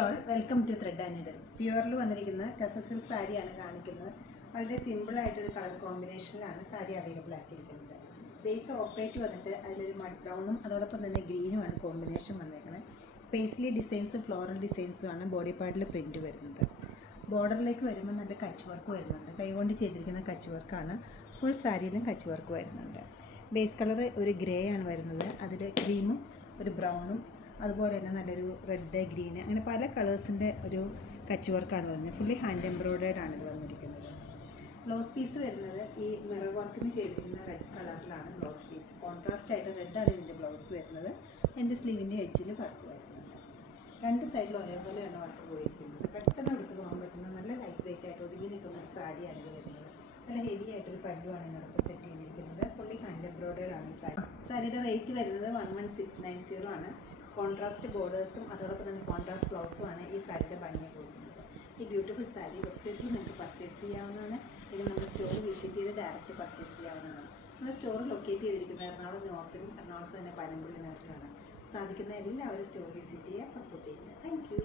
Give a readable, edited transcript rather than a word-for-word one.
All welcome to thread and needle. പ്യുവറിൽ വന്നിരിക്കുന്ന കസസിൽ സാരിയാണ് കാണിക്കുന്നത്. വളരെ സിമ്പിളായിട്ടൊരു കളർ കോമ്പിനേഷനിലാണ് സാരി അവൈലബിൾ ആക്കിയിരിക്കുന്നത്. ബേസ് ഓഫ് വൈറ്റ് വന്നിട്ട് അതിലൊരു മഡ് ബ്രൗണും അതോടൊപ്പം തന്നെ ഗ്രീനുമാണ് കോമ്പിനേഷൻ വന്നേക്കുന്നത്. പേസ്ലി ഡിസൈൻസും ഫ്ലോറൽ ഡിസൈൻസുമാണ് ബോഡി പാർട്ടിൽ പ്രിൻറ്റ് വരുന്നത്. ബോർഡറിലേക്ക് വരുമ്പോൾ നല്ല കച്ച് വർക്ക് വരുന്നുണ്ട്. കൈകൊണ്ട് ചെയ്തിരിക്കുന്ന കച്ച് വർക്കാണ്. ഫുൾ സാരിയിലും കച്ച് വർക്ക് വരുന്നുണ്ട്. ബേസ് കളർ ഒരു ഗ്രേ ആണ് വരുന്നത്. അതിൽ ക്രീമും ഒരു ബ്രൗണും അതുപോലെ തന്നെ നല്ലൊരു റെഡ്, ഗ്രീന്, അങ്ങനെ പല കളേഴ്സിൻ്റെ ഒരു കച്ച് വർക്കാണ് വരുന്നത്. ഫുള്ളി ഹാൻഡ് എംബ്രോയ്ഡേർഡ് ആണ് ഇത് വന്നിരിക്കുന്നത്. ബ്ലൗസ് പീസ് വരുന്നത് ഈ മിറർ വർക്കിന് ചെയ്തിരിക്കുന്ന റെഡ് കളറിലാണ് ബ്ലൗസ് പീസ്. കോൺട്രാസ്റ്റ് ആയിട്ട് റെഡാണ് ഇതിൻ്റെ ബ്ലൗസ് വരുന്നത്. എൻ്റെ സ്ലീവിൻ്റെ എഡ്ജിൽ വർക്ക് വരുന്നുണ്ട്. രണ്ട് സൈഡിലും ഒരേപോലെയാണ് വർക്ക് പോയിരിക്കുന്നത്. പെട്ടെന്ന് എടുത്ത് പോകാൻ പറ്റുന്ന നല്ല ലൈറ്റ് വെയിറ്റ് ആയിട്ട് ഒതുങ്ങി നിൽക്കുന്ന ഒരു സാരിയാണ് ഇത് വരുന്നത്. നല്ല ഹെവി ആയിട്ടൊരു പല്ലുവാണ് ഇതിനോടൊപ്പം സെറ്റ് ചെയ്തിരിക്കുന്നത്. ഫുള്ളി ഹാൻഡ് എംബ്രോയ്ഡേർഡ് ആണ് ഈ സാരി. സാരിയുടെ റേറ്റ് വരുന്നത് 11690 ആണ്. കോൺട്രാസ്റ്റ് ബോർഡേഴ്സും അതോടൊപ്പം തന്നെ കോൺട്രാസ്റ്റ് ബ്ലൗസുമാണ് ഈ സാരിയുടെ ഭംഗി കൊടുക്കുന്നത്. ഈ ബ്യൂട്ടിഫുൾ സാരി വെബ്സൈറ്റിൽ നിങ്ങൾക്ക് പർച്ചേസ് ചെയ്യാവുന്നതാണ്. ഇത് നമ്മുടെ സ്റ്റോർ വിസിറ്റ് ചെയ്ത് ഡയറക്റ്റ് പർച്ചേസ് ചെയ്യാവുന്നതാണ്. നമ്മുടെ സ്റ്റോർ ലൊക്കേറ്റ് ചെയ്തിരിക്കുന്നത് എറണാകുളം നോർത്തിലും എറണാകുളത്ത് തന്നെ പനമ്പള്ളി നേരത്തിലാണ്. സാധിക്കുന്ന എല്ലാവരും സ്റ്റോർ വിസിറ്റ് ചെയ്യുക, സപ്പോർട്ട് ചെയ്യുക. Thank you.